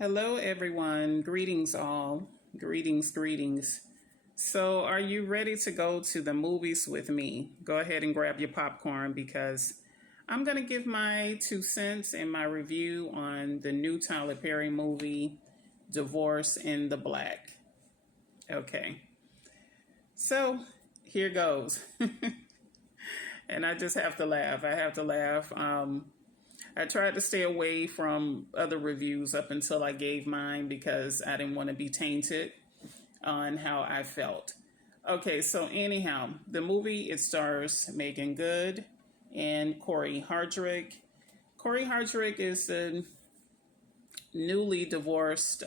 Hello, everyone. Greetings, all. Greetings, greetings. So, are you ready to go to the movies with me? Go ahead and grab your popcorn because I'm going to give my 2 cents and my review on the new Tyler Perry movie, Divorce in the Black. Okay. So, here goes. And I just have to laugh. I have to laugh. I tried to stay away from other reviews up until I gave mine because I didn't want to be tainted on how I felt. Okay, so anyhow, the movie, it stars Megan Good and Corey Hardrick. Corey Hardrick is the newly divorced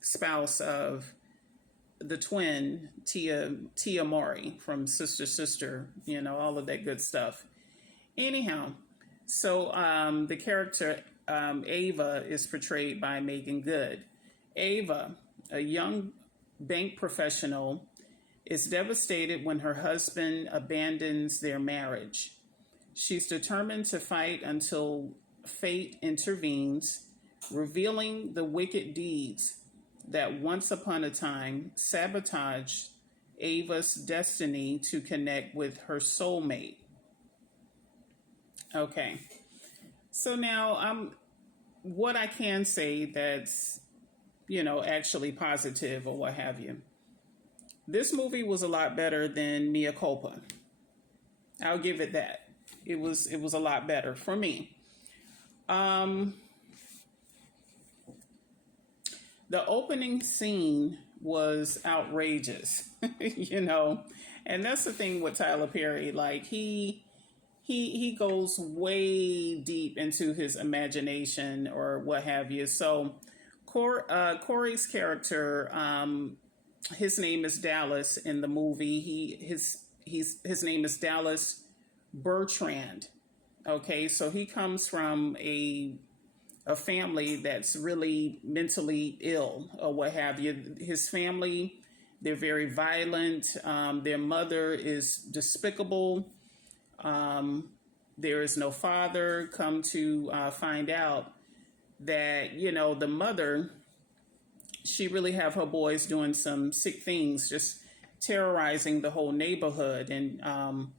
spouse of the twin Tia Mowry from Sister Sister, all of that good stuff. Anyhow, so the character Ava is portrayed by Megan Good. Ava, a young bank professional, is devastated when her husband abandons their marriage. She's determined to fight until fate intervenes, revealing the wicked deeds that once upon a time sabotaged Ava's destiny to connect with her soulmate. Okay. So now what I can say that's, actually positive or what have you. This movie was a lot better than Mea Culpa. I'll give it that. It was a lot better for me. The opening scene was outrageous, and that's the thing with Tyler Perry. Like he goes way deep into his imagination or what have you. So Corey's character, his name is Dallas in the movie. His name is Dallas Bertrand. Okay, so he comes from a family that's really mentally ill or what have you. His family, they're very violent. Their mother is despicable. There is no father. Come to find out that, the mother, she really have her boys doing some sick things, just terrorizing the whole neighborhood. And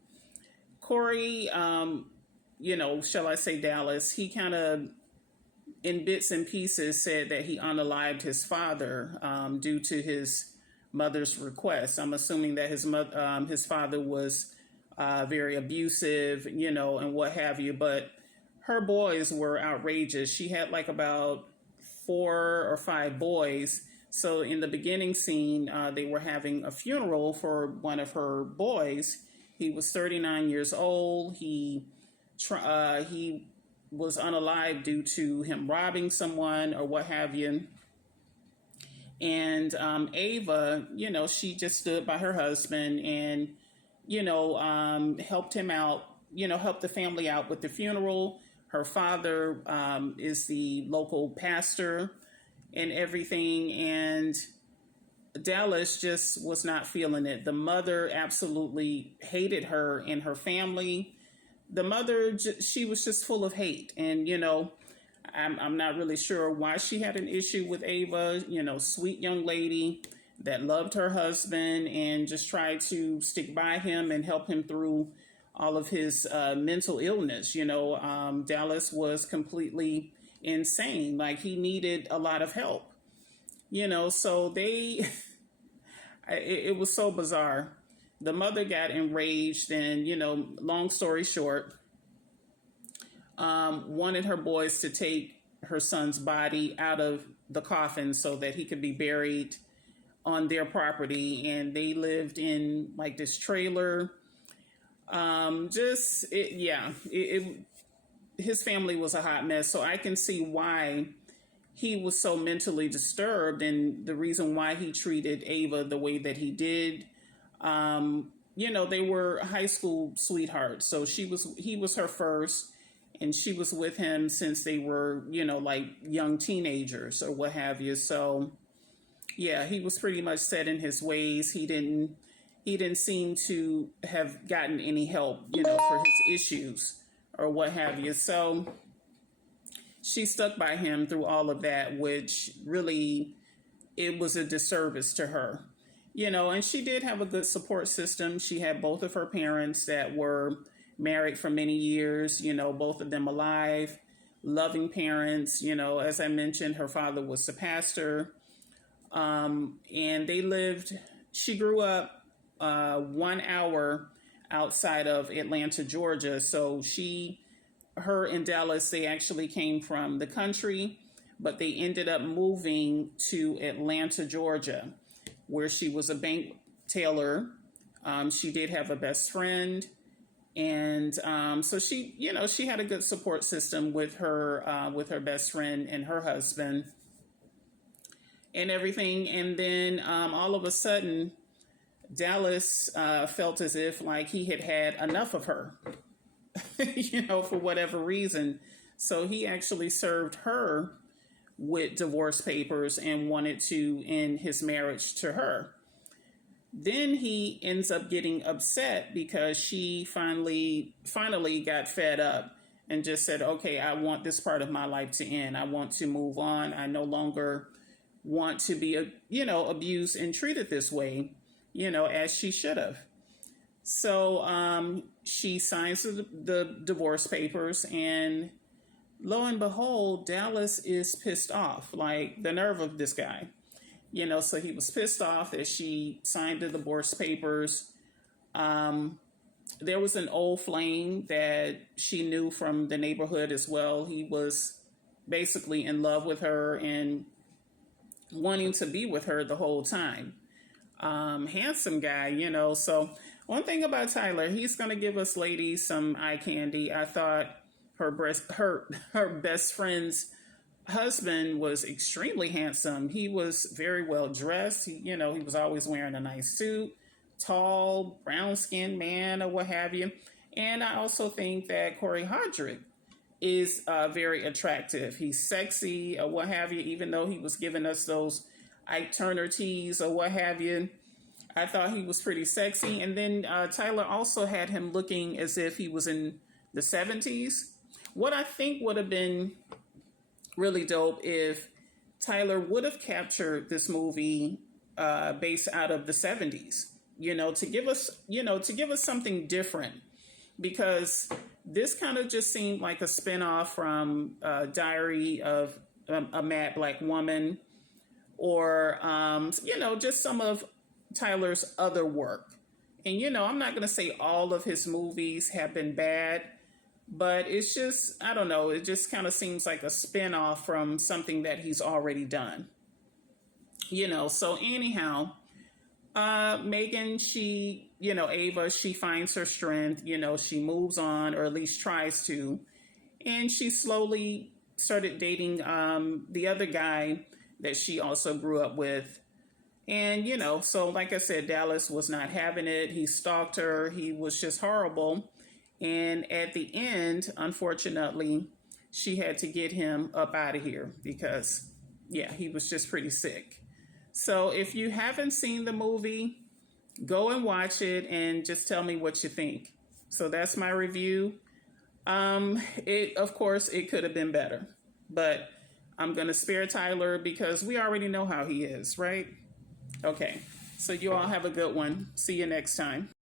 Corey, shall I say Dallas, he kind of, in bits and pieces, said that he unalived his father due to his mother's request. I'm assuming that his father was very abusive, and what have you. But her boys were outrageous. She had like about 4 or 5 boys. So in the beginning scene, they were having a funeral for one of her boys. He was 39 years old. He was unalive due to him robbing someone or what have you. And Ava, she just stood by her husband and helped him out, helped the family out with the funeral. Her father is the local pastor and everything. And Dallas just was not feeling it. The mother absolutely hated her and her family. The mother, she was just full of hate. And, I'm not really sure why she had an issue with Ava, sweet young lady that loved her husband and just tried to stick by him and help him through all of his mental illness. Dallas was completely insane. Like he needed a lot of help, so it was so bizarre. The mother got enraged and, long story short, wanted her boys to take her son's body out of the coffin so that he could be buried on their property. And they lived in like this trailer. His family was a hot mess. So I can see why he was so mentally disturbed and the reason why he treated Ava the way that he did. They were high school sweethearts. So he was her first, and she was with him since they were, like young teenagers or what have you. So yeah, he was pretty much set in his ways. He didn't seem to have gotten any help, for his issues or what have you. So she stuck by him through all of that, which really, it was a disservice to her. And she did have a good support system. She had both of her parents that were married for many years, both of them alive, loving parents. As I mentioned, her father was a pastor. And she grew up 1 hour outside of Atlanta, Georgia. So her and Dallas, they actually came from the country, but they ended up moving to Atlanta, Georgia, where she was a bank teller. She did have a best friend. And so she had a good support system with her best friend and her husband and everything. And then all of a sudden, Dallas felt as if like he had had enough of her, for whatever reason. So he actually served her with divorce papers and wanted to end his marriage to her. Then he ends up getting upset because she finally got fed up and just said, okay, I want this part of my life to end. I want to move on. I no longer want to be, abused and treated this way, as she should have. So she signs the divorce papers, and lo and behold, Dallas is pissed off. Like, the nerve of this guy. So he was pissed off that she signed the divorce papers. There was an old flame that she knew from the neighborhood as well. He was basically in love with her and wanting to be with her the whole time. Handsome guy, So one thing about Tyler, he's going to give us ladies some eye candy. I thought her best friend's husband was extremely handsome. He was very well dressed. He was always wearing a nice suit, tall, brown-skinned man or what have you. And I also think that Corey Hodrick is very attractive. He's sexy or what have you, even though he was giving us those Ike Turner teas or what have you. I thought he was pretty sexy. And then Tyler also had him looking as if he was in the 70s. What I think would have been really dope if Tyler would have captured this movie based out of the 70s, to give us something different, because this kind of just seemed like a spinoff from Diary of a Mad Black Woman, or just some of Tyler's other work. And I'm not going to say all of his movies have been bad, but it's just, I don't know, it just kind of seems like a spinoff from something that he's already done. So anyhow, Megan, Ava, she finds her strength, she moves on, or at least tries to, and she slowly started dating the other guy that she also grew up with. And, so like I said, Dallas was not having it. He stalked her. He was just horrible. And at the end, unfortunately, she had to get him up out of here because, he was just pretty sick. So if you haven't seen the movie, go and watch it and just tell me what you think. So that's my review. Of course, it could have been better, but I'm going to spare Tyler because we already know how he is, right? Okay. So you all have a good one. See you next time.